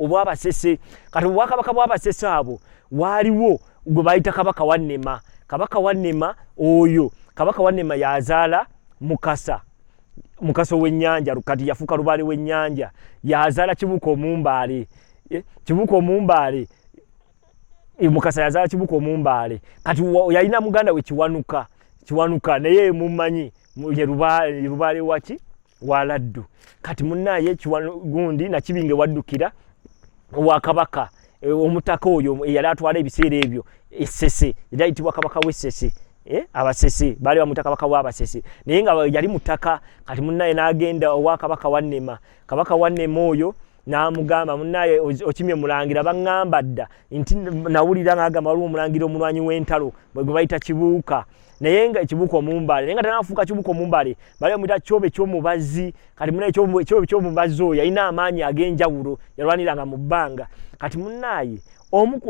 obw'abasese kati obwakabaka bw'abasese abo waliwo gwe bayita kabaka wannema oyo kabaka wannema yazaala mukasa w'ennyanja kati yafuuka lubaale w'ennyanja yazaala kibuka omumbaale mukasa yazaala kibuka omumbaale kati yalina muganda we kiwanuka naye mumanyi ye lubaale waki waladdu kati munnaye gundi nakibinge waddukira owakabaka omutaka oyo yali atwala ebiseera ebyo essese era ayitibwa kabaka w'essese abasese baali bamuta kabaka w'abasese naye nga yali mutaka kati munnaye n'agenda owakabaka wannema kabaka wannema oyo n'amugamba munnaye okimye mulangira baŋŋamba dda nti nawulira ng'agamba waliwo omulangira omulwanyi w'entalo gwe bayita kibuuka naye nga ekibuuka omumbaale naye nga tanafuuka kibuuka omumbaale bali bamuyita kyobe ky'omubazi kati munnaye kyobe ky'omubazi oyo yalina amaanyi ag'enjawulo yalwaniranga mu bbanga kati munnaye omu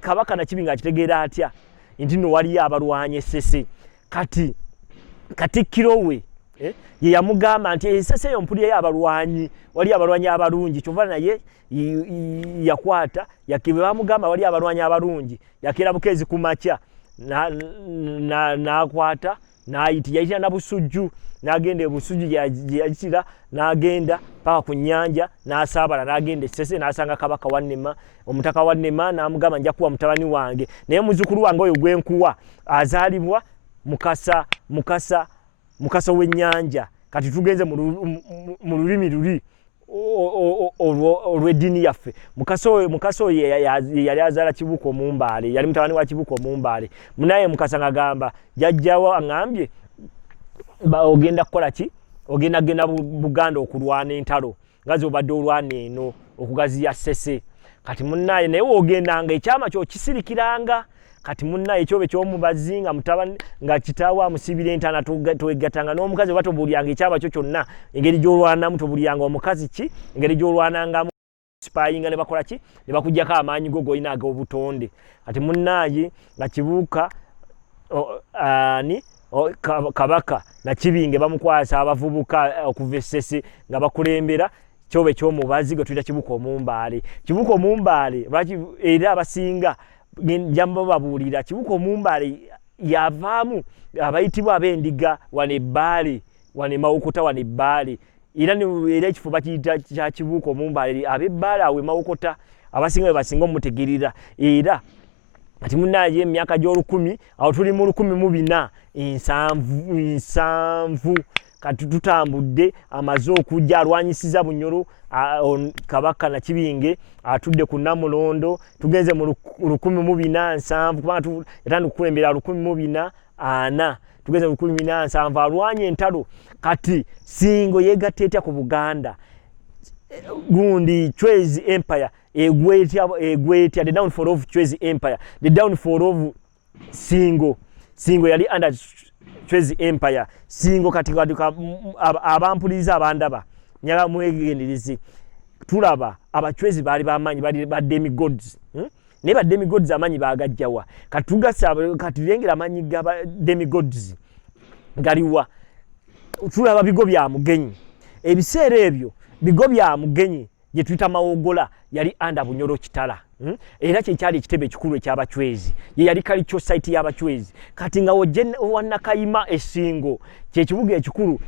kabaka nakibinga akitegeera atya nti nno waliyo abalwanyi essese kati katikkiro we ye yamugamba nti essese eyo mpulirayo abalwanyi waliyo abalwanyi abalungi kyova naye yakwata bwe bamugamba waliyo abalwanyi abalungi yakeera bukeezi ku makya n'akwata yayitira na busujju n'agenda ebusujju gye yayitira n'agenda paka ku nnyanja n'asaabala n'agenda essese n'asanga kabaka wannema omutaka wannema n'amugamba nja kuwa mutabani wange naye muzzukulu wange oyo gwenkuwa azaalibwa mukasa w'ennyanja kati tugenze mu lulimi luli olw'eddiini yaffe mukasa oyo yali azaala kibuuka omumbaale yali mutabani wa kibuuka omumbaale munaye mukasa ng'agamba jjajjawo aŋŋambye ogenda kukola ki ogenda genda Buganda okulwana entalo nga z'obadde olwana eno okugaziya ssese kati munnaye naye woogendanga ekyama kyo kisirikiranga kati munnaye ekyobe ky'omubazi nga kitaawe amusibira entaana twegatanga n'omukazi oba tobuulyanga ekyama kyo kyonna engeri gy'olwanamu tobuulyanga omukazi ki engeri gy'olwanangamu sipayinga ne bakola ki ne bakuggyako amaanyi go g'olina ag'obutonde kati munnaye nga kibuuka kabaka nakibinge bamukwasa abavubuka okuva essese nga bakulembera kyobe ky'omubazi gwe tuyita kibuuka omumbaale era abasinga njamba babuulira kibuuka omumbaale yavaamu abayitibwa ab'endiga wano ebbaale wano emawokota wano ebbaale era ekifo bakiyita kya kibuuka omumbaale ab'ebbaale awo emawokota abasinga bwe basinga omutegerera era kati munnaye emyaka gy'olukumi awo tuli mu 1470 kati tutambudde amaze okujja alwanyisiza Bunyoro kabaka Nakibinge atudde ku Namulondo tugenze mu 1470 kubanga yatandika okukulembera 1440 tugenze mu 1470 alwanye entalo kati Singo yegatta etya ku Buganda gundi Chwezi Empire egwetya the downfall of Chwezi Empire the downfall of Singo yali under Chwezi Empire Singo kati abampuliza abandaba nyaga mwegenderezi tulaba abachwezi bali bamanyi bali ba demigods ne ba demigods amanyi bagajjawa katugasa katilengera amanyi ga demigods galiwa tulaba bigo bya mugenyi ebiseera ebyo bigo bya mugenyi je twita mawogola yali anda Bunyoro kitala era kyali ekitebe ekikulu eky'abachwezi ye yali kalicho site y'abachwezi kati nga Nakayima esingo kye kibuga ekikulu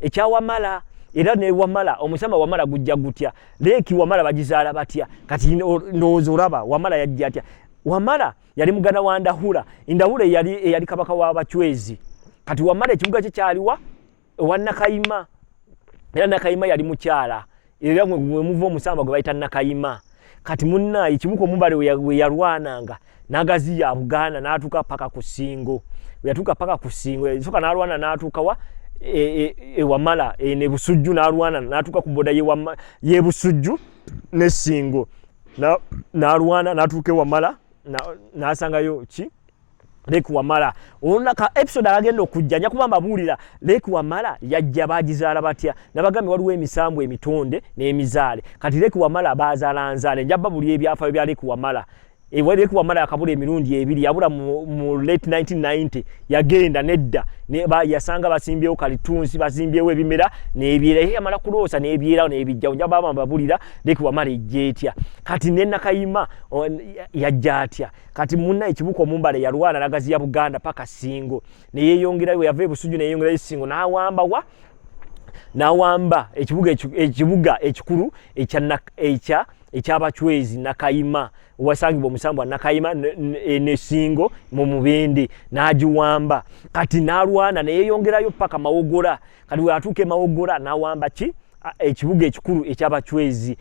ekyawamala era ne Wamala omusamba Wamala gujja gutya Leki Wamala bagizaala batya kati ndowooza olaba Wamala yajja atya Wamala yali muganda wa Ndahura yali kabaka w'abachwezi kati Wamala ekibuga kye kyaliwa Nakayima era Nakayima yali mukyala era mwe muva omusamba gwe bayita Nakayima kati munna ekibuka omumbaale we yalwananga n'agazi ya Buganda n'atuuka paka ku Singo yatuuka paka ku Singo soka n'alwana n'atuuka wa Wamala ne Busujju n'alwana n'atuuka ku boda ye Busujju ne Singo n'alwana n'atuuka Wamala n'asangayo ki Leki Wamala onaka episode agenda okujja nja kubamba buulira Leki Wamala yajja bagizaala batya nabagambe waliwo emisambu emitonde n'emizaale kati Leki Wamala bazaala nzaale njaba buli ebyafaayo bya Leki Wamala Wali kuwamala akabula emirundi ebiri yabula mu late 1990 yagenda nedda ne yasanga basimbyewo kalitunsi basimbyewo ebimera n'ebyera yamala kuloosa n'ebyera n'ebijja onja baba babulira leki wamala ejjetya kati nenna kayima yajjatya kati munna ekibuko Omumbale yalwana lagazi ya Buganda paka Singo ne yeyongerayo yave Busuju ne yeyongerayo Singo nawamba ekibuga ekikulu eky'Abachwezi Nakayima wasangibwa Musambwa Nakayima ne Singo mu Mubende n'agiwamba kati nalwana ne yeyongerayo paka Mawogora kati we atuuke Mawogora nawamba ki ekibuga ekikulu eky'Abachwezi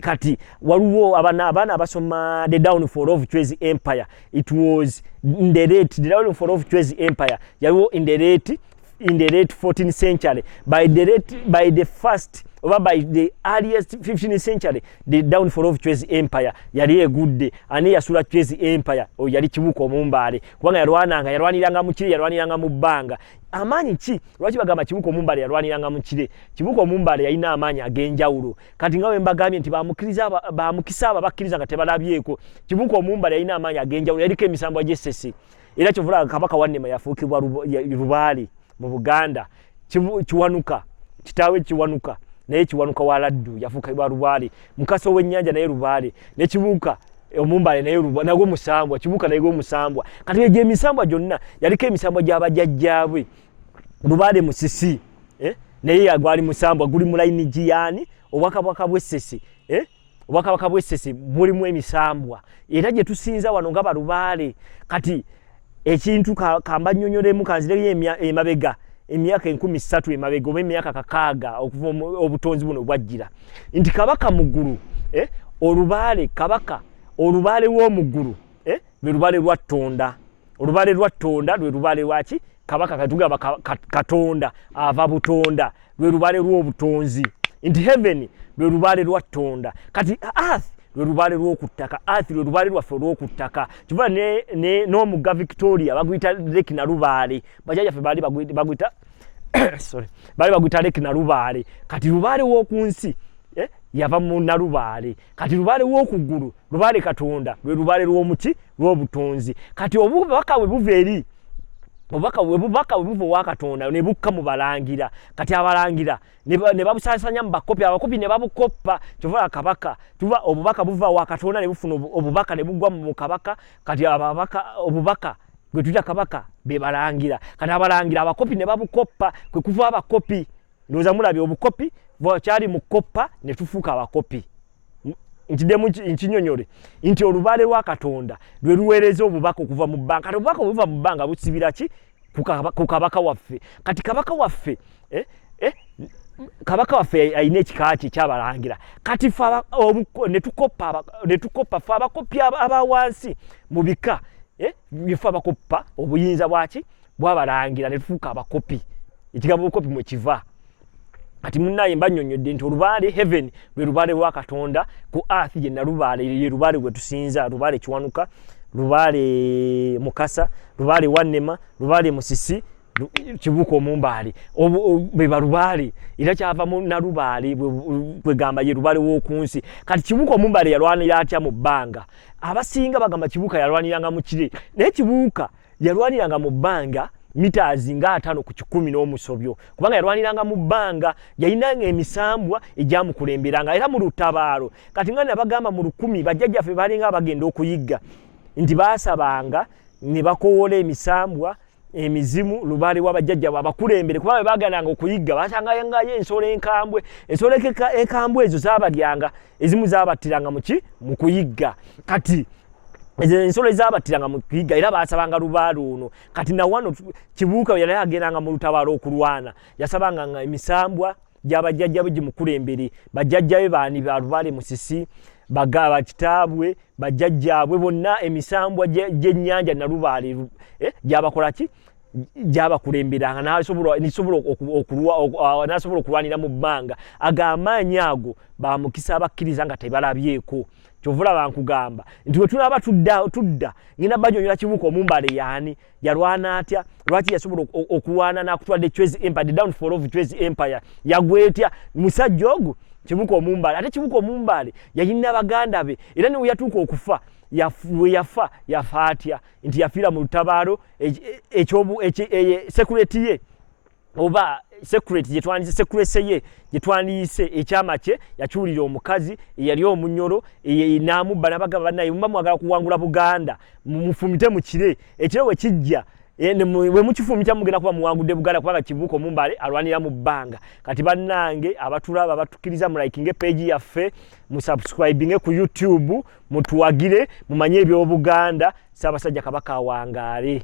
kati waliwo abaana abasoma the downfall of Chwezi Empire. It was in the downfall of Chwezi Empire yaliwo in the late 14th century by the first over by the earliest 15th century the downfall of Chwezi Empire yali egudde ani yasula Chwezi Empire o yali kibuko Omumbale kubanga yalwaniranga mu kire yalwaniranga mu bbanga amanyi ki lwaki bagamba kibuko Omumbale yalwaniranga mu kire kibuko Omumbale yalina amanyi agenjawulo kati ngawe mbagambye nti bamukisa abakkiriza nga tebalabyeko kibuko Omumbale yalina amanyi agenjawulo yaliko emisambo gy'essesi era kyovula Kabaka Wannema yafuukibwa Lubaale mu Buganda Kiwanuka kitaawe Kiwanuka naye Kiwanuka wa Laddu yafuukibwa Lubaale Mukaso w'ennyanja naye Lubaale ne Kibuuka Omumbale naye Lubaale nagwo Musambwa Kibuuka naye Musambwa kati egyo emisambwa gyonna yaliko emisambwa gy'abajjajjaabwe Lubaale Musisi naye yagwali Musambwa guli mu layini giyani obwakabaka bw'Essesi obwakabaka bw'Essesi bulimu emisambwa era gye tusinza wano nga Balubaale kati ekintu kamba nnyonnyolemu kanzireyo emabega emyaka 13 emabega oba emyaka 6 okuva obutonzi buno bwajjira nti Kabaka Muggulu Olubaale Kabaka Olubaale w'omuggulu lwe Lubaale lwa Ttonda Olubaale lwa Ttonda lwe Lubaale lwaki Kabaka katugamba Katonda ava Butonda lwe Lubaale lw'obutonzi nti heaven lwe Lubaale lwa Ttonda kati earth lwe Lubaale lw'okuttaka earth lwe Lubaale lwaffe lw'okuttaka kiva n'omugga Victoria baguyita Lake Nalubaale bajjajjaffe baali baguyita sorry baali baguyita Lake Nalubaale kati Lubaale w'okunsi yava mu Nalubaale kati Lubaale w'okuggulu Lubaale Katonda lwe Lubaale lw'omuki lw'obutonzi kati obubaka bwe buva eri obubaka bwe buva wa Katonda ne bukka mu balangira kati abalangira ne babusasanya mu bakopi abakopi ne babukoppa kyova Kabaka tuva obubaka buva wa Katonda ne bufuna obubaka ne bugwa mu Kabaka kati obubaka gwe tuja Kabaka be balangira kati abalangira abakopi ne babukoppa kwe kuva abakopi ndoza mulabye obukopi bwakyali mu koppa ne tufuuka abakopi ntidemu nkinyonyole nti Olubaale lwa Katonda lwe luweereza obubaka okuva mu bbanga kati obubaka buva mu bbanga busibira ki ku Kabaka waffe kati Kabaka waffe Kabaka waffe ayina ekika kye ekyabalangira kati ne tukoppa ffe abakopi abawansi mu bika byefe abakoppa obuyinza bwaki bwabalangira ne tufuuka abakopi ekigambo obukopi mwe kiva kati munnaye mbanyonyodde nti Olubaale heaven lwe Lubaale lwa Katonda ku earth ye Nalubaale ye Lubaale gwe tusinza Lubaale Kiwanuka Lubaale Mukasa Lubaale Wannema Lubaale Musisi Kibuuka Omumbale be Balubaale era kyava mu Nalubaale bwe gamba ye Lubaale w'okunsi kati Kibuuka Omumbale yalwanira atya mu bbanga abasinga bagamba Kibuuka yalwaniranga mu kire naye Kibuuka yalwaniranga mu bbanga meters nga 5 ku 10 n'omusobyo kubanga yalwaniranga mu bbanga yayinanga emisambwa egyamukulemberanga era mu lutabaalo kati nga nabagamba mu 10 bajjajjaffe balinga bagenda okuyigga nti baasabanga ne bakoowola emisambwa emizimu Lubaale w'abajjajja abakulembere kubanga bagananga okuyigga basangayo ensolo enkambwe ensolo enkambwe ezo zaabalyanga ezimu zaabattiranga mu kuyigga kati ensolo ezabattiranga mu kuyigga era baasabanga Lubaale ono kati na wano Kibuuka yali agendanga mu lutabaalo okulwana yasabanga nga emisambwa gy'abajjajjabe gimukulembere bajjajjabe baani ba Lubaale Musisi bagaba kitaabwe bajjajjaabwe bonna emisambwa gy'ennyanja Nalubaale gyabakola ki gyabakulemberanga n'asobola okulwanira mu bbanga ag'amaanyi ago bamukisa abakkiriza nga tebalabyeko kyovula bankugamba nti bwe tunaba tudda ngenda banyonyola Kibuuka Omumbale yaani yalwana atya lwaki yasobola okulwana n'akutwadde Chwezi Empire the downfall of Chwezi Empire yagwetya musajja ogwo Kibuuka Omumbale ate Kibuuka Omumbale yalina baganda be era ne yatuuka okufa yafa atya nti yafiira mu lutabaalo security ye oba security gyetwandise security ye gyetwandiyise ekyama kye yakiwulira omukazi yali omunyolo n'amubba n'abagamba bannaye mba mwagala kuwangula Buganda mufumite mu kire ekire we kijja we mukifumita mugenda kuba muwangudde Buganda kubanga Kibuuka Omumbale alwanira mu bbanga. Kati bannange abatulaba abatukiriza mu likinge page yaffe mu subscribinge ku YouTube mutuwagire mumanye eby'Obuganda. Ssaabasajja Kabaka awangaale.